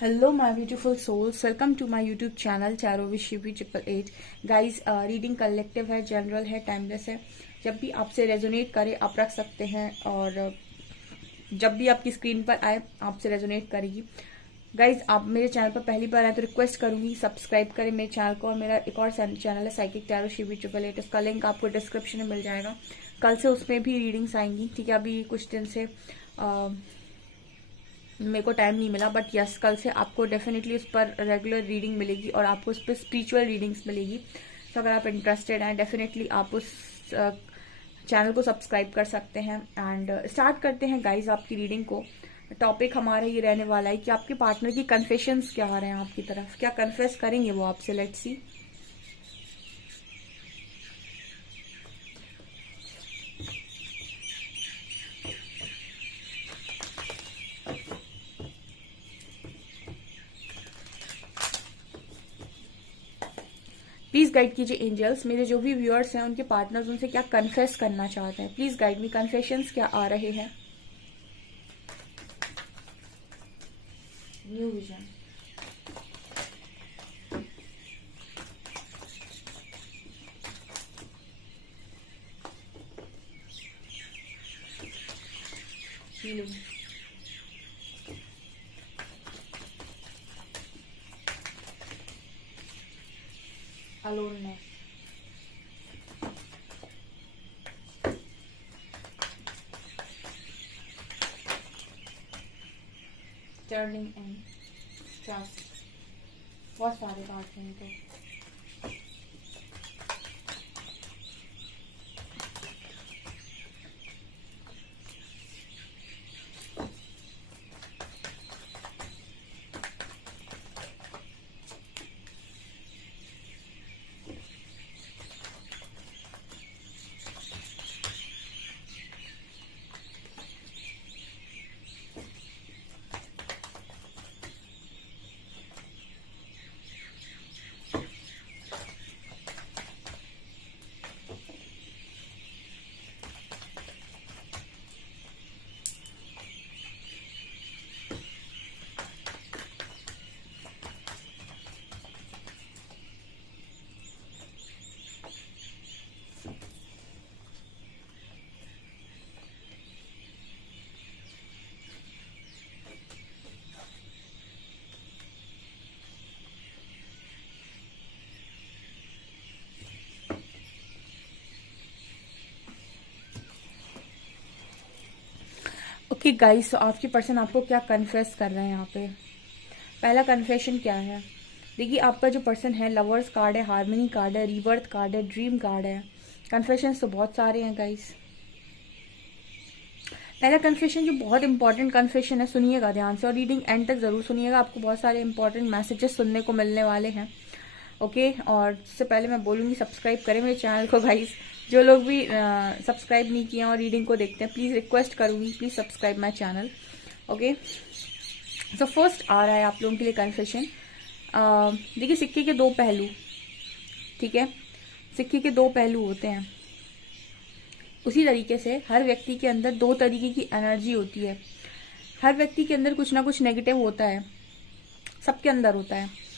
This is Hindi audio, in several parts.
Hello my beautiful souls, welcome to my YouTube channel चारों विशिवी 888। गाइज रीडिंग कलेक्टिव है, जनरल है, टाइमलेस है। जब भी आपसे रेजोनेट करे आप रख सकते हैं और जब भी आपकी स्क्रीन पर आए आपसे रेजोनेट करेगी। गाइज आप मेरे चैनल पर पहली बार आए तो रिक्वेस्ट करूंगी सब्सक्राइब करें मेरे चैनल को। और मेरा एक और चैनल है साइकिक टैरो शिवी 888, उसका लिंक आपको डिस्क्रिप्शन में मिल जाएगा। कल से उसमें भी रीडिंग्स आएंगी, ठीक है। अभी कुछ दिन से मेरे को टाइम नहीं मिला, बट यस कल से आपको डेफिनेटली उस पर रेगुलर रीडिंग मिलेगी और आपको उस पर स्पिरिचुअल रीडिंग्स मिलेगी। तो अगर आप इंटरेस्टेड हैं डेफिनेटली आप उस चैनल को सब्सक्राइब कर सकते हैं। एंड स्टार्ट करते हैं गाइज आपकी रीडिंग को। टॉपिक हमारा ये रहने वाला है कि आपके पार्टनर की कन्फेशंस क्या आ रहे हैं आपकी तरफ, क्या कन्फेस करेंगे वो आपसे। Let's see. प्लीज गाइड कीजिए एंजल्स, मेरे जो भी व्यूअर्स हैं उनके पार्टनर्स उनसे क्या कन्फेस करना चाहते हैं। प्लीज गाइड मी, कन्फेशंस क्या आ रहे हैं। New vision, healing, aloneness, turning in, trust। बहुत सारे कार्ड्स हैं इनके। ओके गाइस, तो आपके पर्सन आपको क्या कन्फेस कर रहे हैं यहाँ पे। पहला कन्फेशन क्या है, देखिए आपका जो पर्सन है लवर्स कार्ड है, हार्मनी कार्ड है, रीबर्थ कार्ड है, ड्रीम कार्ड है। कन्फेशन तो बहुत सारे हैं गाइस। पहला कन्फेशन जो बहुत इंपॉर्टेंट कन्फेशन है, सुनिएगा ध्यान से और रीडिंग एंड तक जरूर सुनिएगा, आपको बहुत सारे इंपॉर्टेंट मैसेजेस सुनने को मिलने वाले हैं। ओके और इससे पहले मैं बोलूँगी सब्सक्राइब करें मेरे चैनल को गाइस। जो लोग भी सब्सक्राइब नहीं किए और रीडिंग को देखते हैं प्लीज़ रिक्वेस्ट करूँगी, please subscribe my channel. Okay so first आ रहा है आप लोगों के लिए कन्फेशन। देखिए सिक्के के दो पहलू, ठीक है, सिक्के के दो पहलू होते हैं। उसी तरीके से हर व्यक्ति के अंदर दो तरीके की एनर्जी होती है। हर व्यक्ति के अंदर कुछ ना कुछ नेगेटिव होता है, सबके अंदर होता है।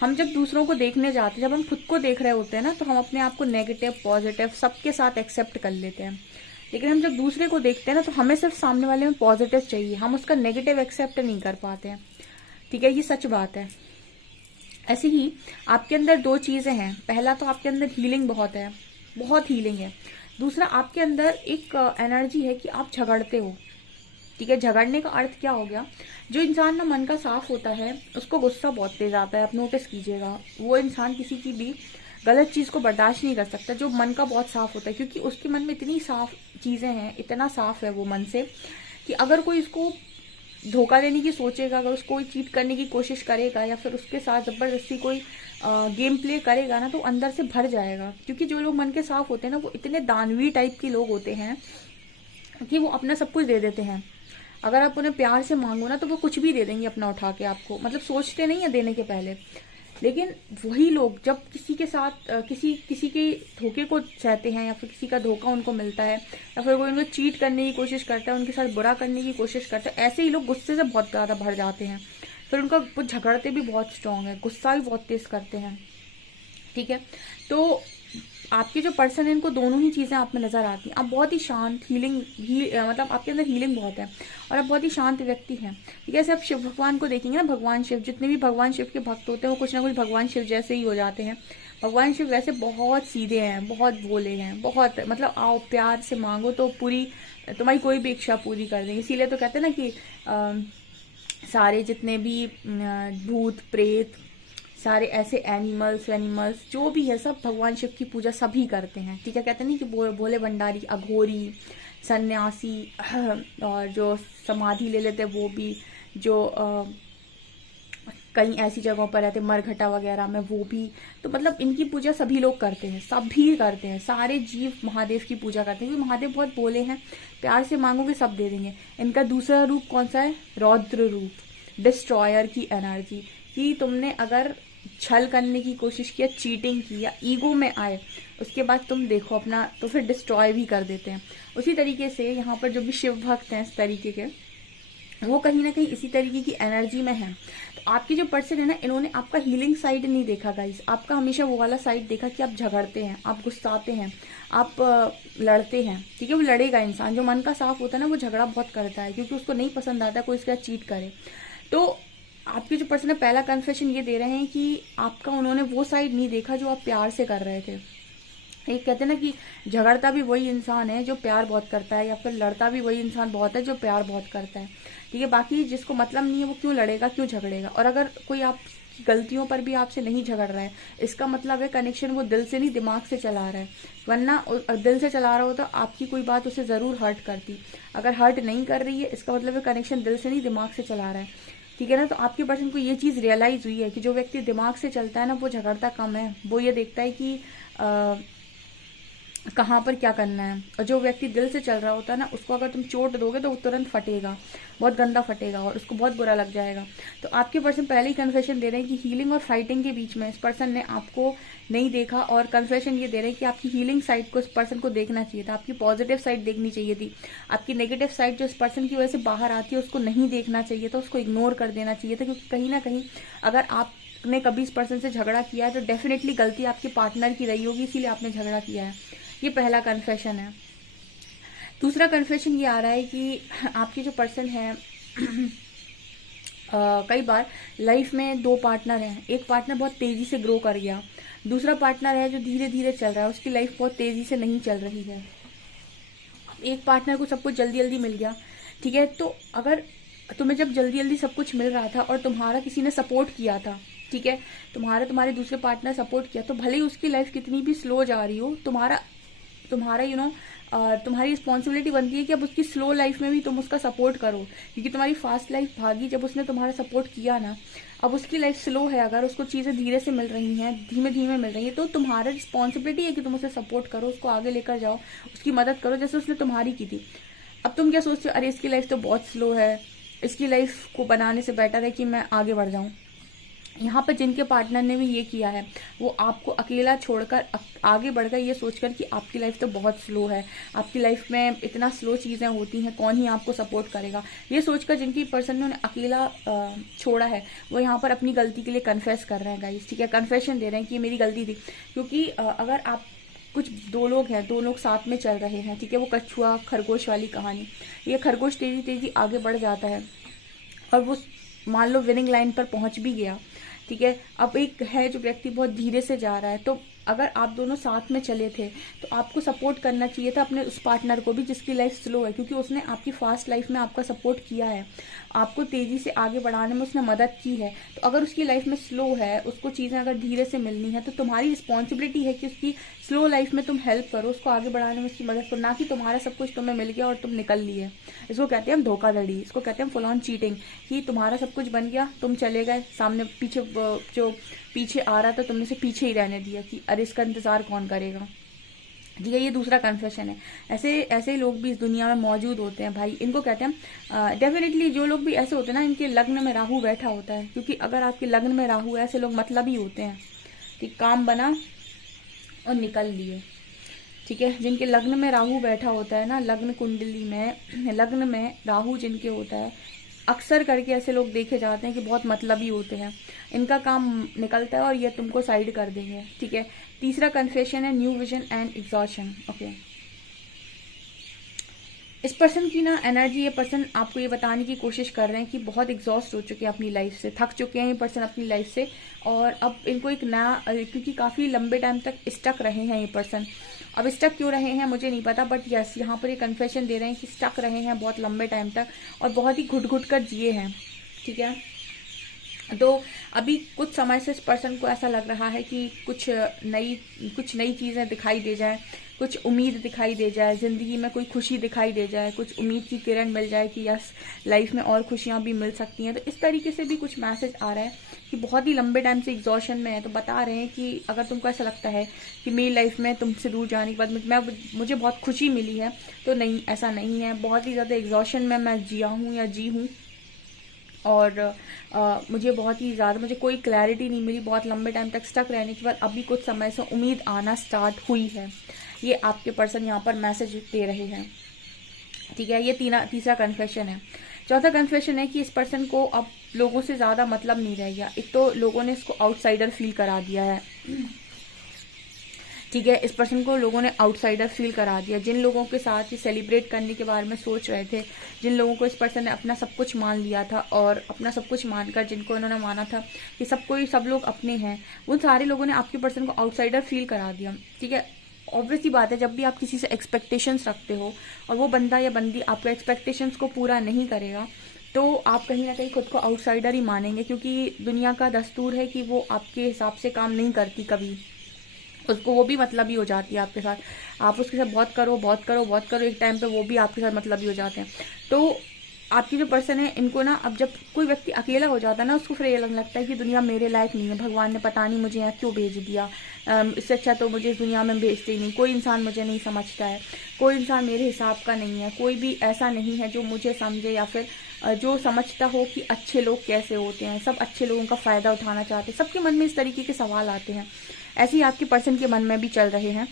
हम जब दूसरों को देखने जाते हैं, जब हम खुद को देख रहे होते हैं ना, तो हम अपने आप को नेगेटिव पॉजिटिव सबके साथ एक्सेप्ट कर लेते हैं। लेकिन हम जब दूसरे को देखते हैं ना, तो हमें सिर्फ सामने वाले में पॉजिटिव चाहिए, हम उसका नेगेटिव एक्सेप्ट नहीं कर पाते हैं, ठीक है, ये सच बात है। ऐसे ही आपके अंदर दो चीजें हैं। पहला तो आपके अंदर हीलिंग बहुत है, बहुत हीलिंग है। दूसरा आपके अंदर एक एनर्जी है कि आप झगड़ते हो, ठीक है। झगड़ने का अर्थ क्या हो गया, जो इंसान ना मन का साफ होता है उसको गुस्सा बहुत तेज आता है। आप नोटिस कीजिएगा, वो इंसान किसी की भी गलत चीज को बर्दाश्त नहीं कर सकता जो मन का बहुत साफ होता है, क्योंकि उसके मन में इतनी साफ चीजें हैं, इतना साफ है वो मन से कि अगर कोई इसको धोखा देने की सोचेगा, अगर उसको चीट करने की कोशिश करेगा या फिर उसके साथ जबरदस्ती कोई गेम प्ले करेगा ना, तो अंदर से भर जाएगा। क्योंकि जो लोग मन के साफ होते हैं ना, वो इतने दानवी टाइप के लोग होते हैं कि वो अपना सब कुछ दे देते हैं। अगर आप उन्हें प्यार से मांगो ना, तो वो कुछ भी दे देंगे अपना उठा के आपको, मतलब सोचते नहीं है देने के पहले। लेकिन वही लोग जब किसी के साथ किसी के धोखे को सहते हैं या फिर किसी का धोखा उनको मिलता है या फिर कोई उनको चीट करने की कोशिश करता है, उनके साथ बुरा करने की कोशिश करता है, ऐसे ही लोग गुस्से से बहुत ज़्यादा भर जाते हैं। फिर उनका वो झगड़ते भी बहुत स्ट्रांग है, गुस्सा भी बहुत तेज करते हैं, ठीक है। तो आपके जो पर्सन है इनको दोनों ही चीज़ें आप में नज़र आती हैं। आप बहुत ही शांत मतलब आपके अंदर हीलिंग बहुत है और आप बहुत ही शांत व्यक्ति हैं, ठीक है। ऐसे आप शिव भगवान को देखेंगे ना, भगवान शिव, जितने भी भगवान शिव के भक्त होते हैं वो कुछ ना कुछ भगवान शिव जैसे ही हो जाते हैं। भगवान शिव वैसे बहुत सीधे हैं, बहुत भोले हैं, बहुत मतलब आओ प्यार से मांगो तो पूरी तुम्हारी कोई भी इच्छा पूरी कर देंगे। इसीलिए तो कहते हैं ना कि सारे जितने भी भूत प्रेत, सारे ऐसे एनिमल्स जो भी है सब भगवान शिव की पूजा सभी करते हैं, ठीक है। कहते नहीं कि भोले भंडारी, अघोरी, सन्यासी और जो समाधि ले लेते वो भी, जो कई ऐसी जगहों पर रहते मरघटा वगैरह में वो भी, तो मतलब इनकी पूजा सभी लोग करते हैं, सभी करते हैं, सारे जीव महादेव की पूजा करते हैं, क्योंकि महादेव बहुत बोले हैं, प्यार से मांगोगे सब दे देंगे। इनका दूसरा रूप कौन सा है? रौद्र रूप, डिस्ट्रॉयर की एनर्जी, कि तुमने अगर छल करने की कोशिश किया, चीटिंग की या ईगो में आए, उसके बाद तुम देखो अपना तो फिर डिस्ट्रॉय भी कर देते हैं। उसी तरीके से यहाँ पर जो भी शिव भक्त हैं इस तरीके के, वो कहीं ना कहीं इसी तरीके की एनर्जी में है। तो आपके जो पर्सन है ना, इन्होंने आपका हीलिंग साइड नहीं देखा गाइस, आपका हमेशा वो वाला साइड देखा कि आप झगड़ते हैं, आप गुस्साते हैं, आप लड़ते हैं, ठीक है। वो लड़ेगा, इंसान जो मन का साफ होता है ना वो झगड़ा बहुत करता है, क्योंकि उसको नहीं पसंद आता कोई इसके साथ चीट करे। तो आपके जो पर्सन है पहला कन्फेशन ये दे रहे हैं कि आपका उन्होंने वो साइड नहीं देखा जो आप प्यार से कर रहे थे। एक कहते हैं ना कि झगड़ता भी वही इंसान है जो प्यार बहुत करता है, या फिर लड़ता भी वही इंसान बहुत है जो प्यार बहुत करता है, ठीक है। बाकी जिसको मतलब नहीं है वो क्यों लड़ेगा, क्यों झगड़ेगा। और अगर कोई आप गलतियों पर भी आपसे नहीं झगड़ रहा है, इसका मतलब है कनेक्शन वो दिल से नहीं दिमाग से चला रहा है, वरना दिल से चला रहा हो तो आपकी कोई बात उसे ज़रूर हर्ट करती। अगर हर्ट नहीं कर रही है इसका मतलब है कनेक्शन दिल से नहीं दिमाग से चला रहा है, ठीक है ना। तो आपके पर्सन को ये चीज़ रियलाइज़ हुई है कि जो व्यक्ति दिमाग से चलता है ना वो झगड़ता कम है, वो ये देखता है कि कहाँ पर क्या करना है। और जो व्यक्ति दिल से चल रहा होता है ना, उसको अगर तुम चोट दोगे तो वो तुरंत फटेगा, बहुत गंदा फटेगा और उसको बहुत बुरा लग जाएगा। तो आपके पर्सन पहले ही कन्फेशन दे रहे हैं कि हीलिंग और फाइटिंग के बीच में इस पर्सन ने आपको नहीं देखा, और कन्फेशन ये दे रहे हैं कि आपकी हीलिंग साइड को इस पर्सन को देखना चाहिए था, आपकी पॉजिटिव साइड देखनी चाहिए थी। आपकी नेगेटिव साइड जो इस पर्सन की वजह से बाहर आती है उसको नहीं देखना चाहिए था, उसको इग्नोर कर देना चाहिए था। क्योंकि कहीं ना कहीं अगर आपने कभी इस पर्सन से झगड़ा किया है तो डेफिनेटली गलती आपके पार्टनर की रही होगी, इसीलिए आपने झगड़ा किया है। ये पहला कन्फेशन है। दूसरा कन्फेशन ये आ रहा है कि आपकी जो पर्सन है कई बार लाइफ में दो पार्टनर हैं, एक पार्टनर बहुत तेज़ी से ग्रो कर गया, दूसरा पार्टनर है जो धीरे धीरे चल रहा है, उसकी लाइफ बहुत तेज़ी से नहीं चल रही है। एक पार्टनर को सब कुछ जल्दी जल्दी मिल गया, ठीक है। तो अगर तुम्हें जब जल्दी जल्दी सब कुछ मिल रहा था और तुम्हारा किसी ने सपोर्ट किया था, ठीक है, तुम्हारे दूसरे पार्टनर सपोर्ट किया, तो भले ही उसकी लाइफ कितनी भी स्लो जा रही हो, तुम्हारा तुम्हारी रिस्पॉन्सिबिलिटी बनती है कि अब उसकी स्लो लाइफ में भी तुम उसका सपोर्ट करो, क्योंकि तुम्हारी फास्ट लाइफ भागी जब उसने तुम्हारा सपोर्ट किया ना। अब उसकी लाइफ स्लो है, अगर उसको चीज़ें धीरे से मिल रही हैं, धीमे धीमे मिल रही हैं, तो तुम्हारा रिस्पॉन्सिबिलिटी है कि तुम उसे सपोर्ट करो, उसको आगे लेकर जाओ, उसकी मदद करो जैसे उसने तुम्हारी की थी। अब तुम क्या सोचते हो, अरे इसकी लाइफ तो बहुत स्लो है, इसकी लाइफ को बनाने से बेटर है कि मैं आगे बढ़ जाऊँ। यहाँ पर जिनके पार्टनर ने भी ये किया है वो आपको अकेला छोड़कर आगे बढ़ गए, ये सोचकर कि आपकी लाइफ तो बहुत स्लो है, आपकी लाइफ में इतना स्लो चीज़ें होती हैं, कौन ही आपको सपोर्ट करेगा, ये सोचकर जिनकी पर्सन ने उन्हें अकेला छोड़ा है वो यहाँ पर अपनी गलती के लिए कन्फेस कर रहे हैं गाइस, ठीक है। कन्फेशन दे रहे हैं कि मेरी गलती थी, क्योंकि अगर आप कुछ दो लोग साथ में चल रहे हैं, ठीक है, वो कछुआ खरगोश वाली कहानी, ये खरगोश तेजी तेजी आगे बढ़ जाता है और वो मान लो विनिंग लाइन पर पहुंच भी गया, ठीक है। अब एक है जो व्यक्ति बहुत धीरे से जा रहा है, तो अगर आप दोनों साथ में चले थे तो आपको सपोर्ट करना चाहिए था अपने उस पार्टनर को भी जिसकी लाइफ स्लो है, क्योंकि उसने आपकी फास्ट लाइफ में आपका सपोर्ट किया है, आपको तेज़ी से आगे बढ़ाने में उसने मदद की है। तो अगर उसकी लाइफ में स्लो है, उसको चीज़ें अगर धीरे से मिलनी है, तो तुम्हारी रिस्पॉन्सिबिलिटी है कि उसकी स्लो लाइफ में तुम हेल्प करो, उसको आगे बढ़ाने में उसकी मदद करो, ना कि तुम्हारा सब कुछ तुम्हें मिल गया और तुम निकल लिए। इसको कहते हैं हम धोखाधड़ी, इसको कहते हैं फुल ऑन चीटिंग, कि तुम्हारा सब कुछ बन गया, तुम चले गए, सामने पीछे जो पीछे आ रहा था तुमने से पीछे ही रहने दिया कि अरे इसका इंतजार कौन करेगा, ठीक है। ये दूसरा कन्फेशन है। ऐसे लोग भी इस दुनिया में मौजूद होते हैं भाई, इनको कहते हैं डेफिनेटली जो लोग भी ऐसे होते हैं ना, इनके लग्न में राहु बैठा होता है, क्योंकि अगर आपके लग्न में राहु है, ऐसे लोग मतलबी होते हैं कि काम बना और निकल लिए, ठीक है। जिनके लग्न में राहु बैठा होता है ना, लग्न कुंडली में लग्न में राहु जिनके होता है, अक्सर करके ऐसे लोग देखे जाते हैं कि बहुत मतलबी होते हैं, इनका काम निकलता है और ये तुमको साइड कर देंगे, ठीक है। तीसरा कन्फेशन है new vision and exhaustion. Okay, इस पर्सन की ना एनर्जी, ये पर्सन आपको ये बताने की कोशिश कर रहे हैं कि बहुत एग्जॉस्ट हो चुके हैं अपनी लाइफ से, थक चुके हैं ये पर्सन अपनी लाइफ से, और अब इनको एक नया, क्योंकि काफ़ी लंबे टाइम तक स्टक रहे हैं ये पर्सन। अब स्टक क्यों रहे हैं मुझे नहीं पता, बट यस यहाँ पर ये कन्फेशन दे रहे हैं कि स्टक रहे हैं बहुत लंबे टाइम तक और बहुत ही घुट घुट कर जिए हैं, ठीक है। तो अभी कुछ समय से इस पर्सन को ऐसा लग रहा है कि कुछ नई चीज़ें दिखाई दे जाए, कुछ उम्मीद दिखाई दे जाए, ज़िंदगी में कोई खुशी दिखाई दे जाए, कुछ उम्मीद की किरण मिल जाए कि यस लाइफ में और खुशियाँ भी मिल सकती हैं। तो इस तरीके से भी कुछ मैसेज आ रहा है कि बहुत ही लंबे टाइम से एग्जॉशन में है। तो बता रहे हैं कि अगर तुमको ऐसा लगता है कि मेरी लाइफ में तुमसे दूर जाने के बाद मुझे बहुत खुशी मिली है, तो नहीं, ऐसा नहीं है। बहुत ही ज़्यादा एग्जॉशन में मैं जिया हूँ या जी हूँ, और मुझे बहुत ही ज़्यादा, मुझे कोई क्लैरिटी नहीं मिली बहुत लंबे टाइम तक स्टक रहने के बाद। अभी कुछ समय से उम्मीद आना स्टार्ट हुई है, ये आपके पर्सन यहाँ पर मैसेज दे रहे हैं, ठीक है। ये तीसरा कन्फेशन है। चौथा कन्फेशन है कि इस पर्सन को अब लोगों से ज़्यादा मतलब नहीं रह गया। एक तो लोगों ने इसको आउटसाइडर फील करा दिया है, ठीक है। इस पर्सन को लोगों ने आउटसाइडर फील करा दिया। जिन लोगों के साथ ये सेलिब्रेट करने के बारे में सोच रहे थे, जिन लोगों को इस पर्सन ने अपना सब कुछ मान लिया था, और अपना सब कुछ मानकर जिनको इन्होंने माना था कि सब लोग अपने हैं, उन सारे लोगों ने आपके पर्सन को आउटसाइडर फील करा दिया, ठीक है। ऑब्वियस ही बात है, जब भी आप किसी से एक्सपेक्टेशंस रखते हो और वो बंदा या बंदी आपके एक्सपेक्टेशंस को पूरा नहीं करेगा, तो आप कहीं ना कहीं खुद को आउटसाइडर ही मानेंगे, क्योंकि दुनिया का दस्तूर है कि वो आपके हिसाब से काम नहीं करती कभी, उसको वो भी मतलबी हो जाती है आपके साथ। आप उसके साथ बहुत करो, एक टाइम पे वो भी आपके साथ मतलबी हो जाते हैं। तो आपकी जो पर्सन है, इनको ना, अब जब कोई व्यक्ति अकेला हो जाता है ना, उसको फिर ये लगता है कि दुनिया मेरे लायक नहीं है, भगवान ने पता नहीं मुझे यहाँ क्यों भेज दिया, इससे अच्छा तो मुझे इस दुनिया में भेजते ही नहीं, कोई इंसान मुझे नहीं समझता है, कोई इंसान मेरे हिसाब का नहीं है, कोई भी ऐसा नहीं है जो मुझे समझे या फिर जो समझता हो कि अच्छे लोग कैसे होते हैं, सब अच्छे लोगों का फ़ायदा उठाना चाहते हैं। सबके मन में इस तरीके के सवाल आते हैं, ऐसे ही आपके पर्सन के मन में भी चल रहे हैं।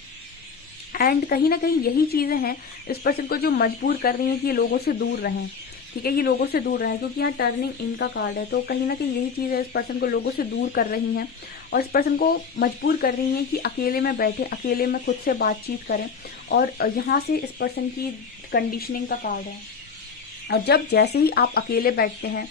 एंड कहीं ना कहीं यही चीज़ें हैं इस पर्सन को जो मजबूर कर रही हैं कि ये लोगों से दूर रहें, ठीक है। ये लोगों से दूर रहें क्योंकि यहाँ टर्निंग इनका कार्ड है, तो कहीं ना कहीं यही चीज़ है इस पर्सन को लोगों से दूर कर रही हैं और इस पर्सन को मजबूर कर रही हैं कि अकेले में बैठे, अकेले में खुद से बातचीत करें। और यहाँ से इस पर्सन की कंडीशनिंग का कार्ड है, और जब जैसे ही आप अकेले बैठते हैं,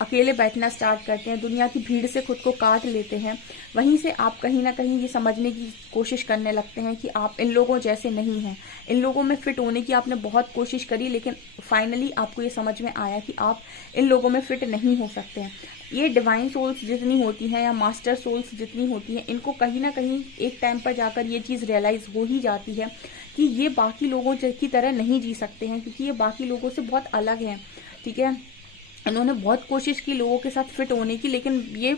अकेले बैठना स्टार्ट करते हैं, दुनिया की भीड़ से खुद को काट लेते हैं, वहीं से आप कहीं ना कहीं ये समझने की कोशिश करने लगते हैं कि आप इन लोगों जैसे नहीं हैं। इन लोगों में फिट होने की आपने बहुत कोशिश करी, लेकिन फाइनली आपको ये समझ में आया कि आप इन लोगों में फिट नहीं हो सकते हैं। ये डिवाइन सोल्स जितनी होती हैं या मास्टर सोल्स जितनी होती हैं, इनको कहीं ना कहीं एक टाइम पर जाकर ये चीज़ रियलाइज़ हो ही जाती है कि ये बाकी लोगों की तरह नहीं जी सकते हैं, क्योंकि ये बाकी लोगों से बहुत अलग हैं, ठीक है। इन्होंने बहुत कोशिश की लोगों के साथ फिट होने की, लेकिन ये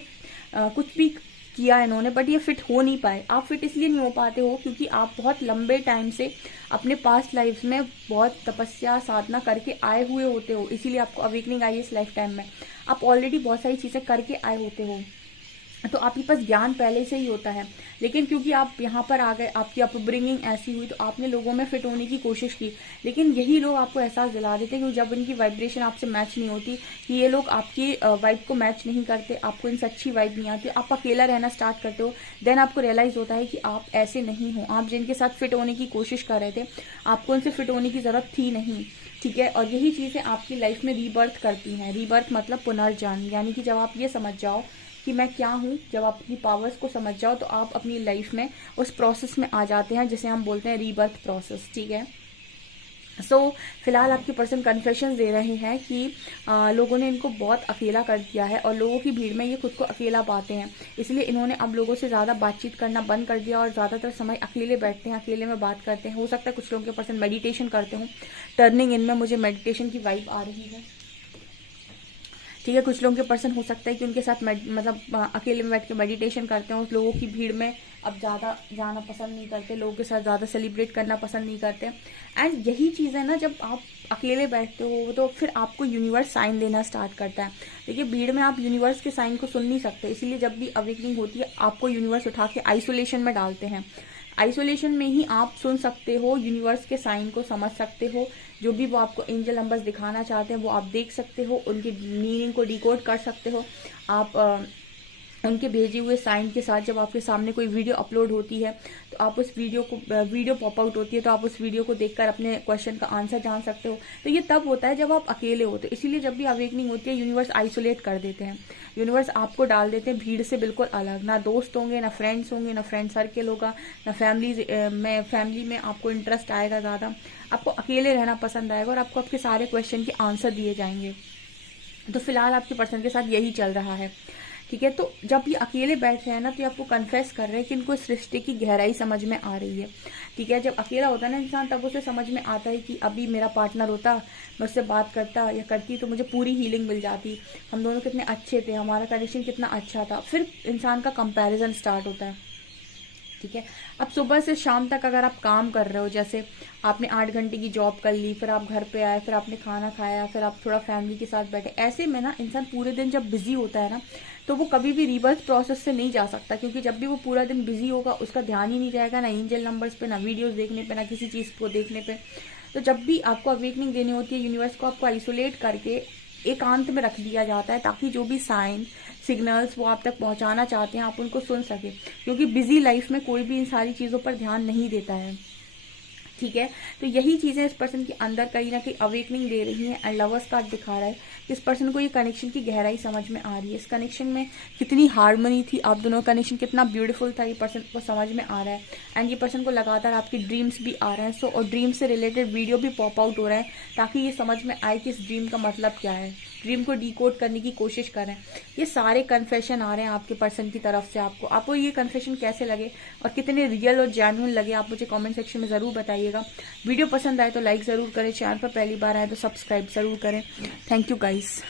कुछ भी किया इन्होंने, बट ये फिट हो नहीं पाए। आप फिट इसलिए नहीं हो पाते हो क्योंकि आप बहुत लंबे टाइम से अपने पास्ट लाइफ में बहुत तपस्या साधना करके आए हुए होते हो, इसीलिए आपको अवेकनिंग आई है इस लाइफ टाइम में। आप ऑलरेडी बहुत सारी चीज़ें करके आए होते हो, तो आपके पास ज्ञान पहले से ही होता है, लेकिन क्योंकि आप यहाँ पर आ गए, आपकी अपब्रिंगिंग ऐसी हुई, तो आपने लोगों में फिट होने की कोशिश की, लेकिन यही लोग आपको एहसास दिला देते हैं कि जब इनकी वाइब्रेशन आपसे मैच नहीं होती, कि ये लोग आपकी वाइब को मैच नहीं करते, आपको इनसे अच्छी वाइब नहीं आती, आप अकेला रहना स्टार्ट करते हो, देन आपको रियलाइज़ होता है कि आप ऐसे नहीं हो। आप जिनके साथ फिट होने की कोशिश कर रहे थे, आपको उनसे फिट होने की ज़रूरत थी नहीं, ठीक है। और यही चीज़ें आपकी लाइफ में रीबर्थ करती हैं। रीबर्थ मतलब पुनर्जन्म, यानी कि जब आप ये समझ जाओ कि मैं क्या हूँ, जब आप अपनी पावर्स को समझ जाओ, तो आप अपनी लाइफ में उस प्रोसेस में आ जाते हैं जिसे हम बोलते हैं रीबर्थ प्रोसेस, ठीक है। फिलहाल आपके पर्सन कन्फेशन दे रहे हैं कि लोगों ने इनको बहुत अकेला कर दिया है और लोगों की भीड़ में ये खुद को अकेला पाते हैं, इसलिए इन्होंने अब लोगों से ज़्यादा बातचीत करना बंद कर दिया और ज़्यादातर समय अकेले बैठते हैं, अकेले में बात करते हैं। हो सकता है कुछ लोगों के पर्सन मेडिटेशन करते हो, टर्निंग इनमें मुझे मेडिटेशन की वाइब आ रही है, ठीक है। कुछ लोगों के पर्सन हो सकता है कि उनके साथ मतलब अकेले में बैठ के मेडिटेशन करते हैं, उस लोगों की भीड़ में अब ज़्यादा जाना पसंद नहीं करते, लोगों के साथ ज़्यादा सेलिब्रेट करना पसंद नहीं करते। एंड यही चीज़ है ना, जब आप अकेले बैठते हो तो फिर आपको यूनिवर्स साइन देना स्टार्ट करता है। देखिए, भीड़ में आप यूनिवर्स के साइन को सुन नहीं सकते, इसीलिए जब भी अवेकनिंग होती है आपको यूनिवर्स उठा के आइसोलेशन में डालते हैं। आइसोलेशन में ही आप सुन सकते हो, यूनिवर्स के साइन को समझ सकते हो, जो भी वो आपको एंजल नंबर्स दिखाना चाहते हैं वो आप देख सकते हो, उनकी मीनिंग को डिकोड कर सकते हो। आप उनके भेजे हुए साइन के साथ जब आपके सामने कोई वीडियो अपलोड होती है तो आप उस वीडियो पॉप आउट होती है तो आप उस वीडियो को देखकर अपने क्वेश्चन का आंसर जान सकते हो। तो ये तब होता है जब आप अकेले होते हो, इसीलिए जब भी अवेकनिंग होती है यूनिवर्स आइसोलेट कर देते हैं, यूनिवर्स आपको डाल देते हैं भीड़ से बिल्कुल अलग। ना दोस्त होंगे, ना फ्रेंड्स होंगे, ना फ्रेंड सर्कल होगा, ना फैमिली में आपको इंटरेस्ट आएगा ज़्यादा। आपको अकेले रहना पसंद आएगा और आपको आपके सारे क्वेश्चन के आंसर दिए जाएंगे। तो फिलहाल आपके पर्सन के साथ यही चल रहा है, ठीक है। तो जब ये अकेले बैठ रहे हैं ना तो ये आपको कन्फेस कर रहे हैं कि इनको इस रिश्ते की गहराई समझ में आ रही है, ठीक है। जब अकेला होता है ना इंसान तब उसे समझ में आता है कि अभी मेरा पार्टनर होता, मैं उससे बात करता या करती तो मुझे पूरी हीलिंग मिल जाती, हम दोनों कितने अच्छे थे, हमारा कनेक्शन कितना अच्छा था। फिर इंसान का कंपैरिजन स्टार्ट होता है, ठीक है। अब सुबह से शाम तक अगर आप काम कर रहे हो, जैसे आपने 8 घंटे की जॉब कर ली, फिर आप घर पे आए, फिर आपने खाना खाया, फिर आप थोड़ा फैमिली के साथ बैठे, ऐसे में ना इंसान पूरे दिन जब बिजी होता है ना तो वो कभी भी रिबर्थ प्रोसेस से नहीं जा सकता, क्योंकि जब भी वो पूरा दिन बिजी होगा उसका ध्यान ही नहीं जाएगा ना एंजल नंबर्स पे, ना वीडियोस देखने पे, ना किसी चीज़ को देखने पे। तो जब भी आपको अवेकनिंग देनी होती है यूनिवर्स को आपको आइसोलेट करके एकांत में रख दिया जाता है, ताकि जो भी साइन सिग्नल्स वो आप तक पहुंचाना चाहते हैं आप उनको सुन सके, क्योंकि बिजी लाइफ में कोई भी इन सारी चीज़ों पर ध्यान नहीं देता है, ठीक है। तो यही चीज़ें इस पर्सन के अंदर कहीं ना कहीं अवेकनिंग दे रही हैं। एंड लवर्स कार्ड दिखा रहा है कि इस पर्सन को ये कनेक्शन की गहराई समझ में आ रही है, इस कनेक्शन में कितनी हार्मनी थी, आप दोनों का कनेक्शन कितना ब्यूटीफुल था, ये पर्सन को समझ में आ रहा है। एंड ये पर्सन को लगातार आपकी ड्रीम्स भी आ रहे हैं, और ड्रीम से रिलेटेड वीडियो भी पॉप आउट हो रहे हैं, ताकि ये समझ में आए कि इस ड्रीम का मतलब क्या है, ड्रीम को डिकोड करने की कोशिश करें। ये सारे कन्फेशन आ रहे हैं आपके पर्सन की तरफ से। आपको ये कन्फेशन कैसे लगे और कितने रियल और जेन्युइन लगे आप मुझे कमेंट सेक्शन में ज़रूर बताइएगा। वीडियो पसंद आए तो लाइक ज़रूर करें, चैनल पर पहली बार आए तो सब्सक्राइब ज़रूर करें। Thank you guys.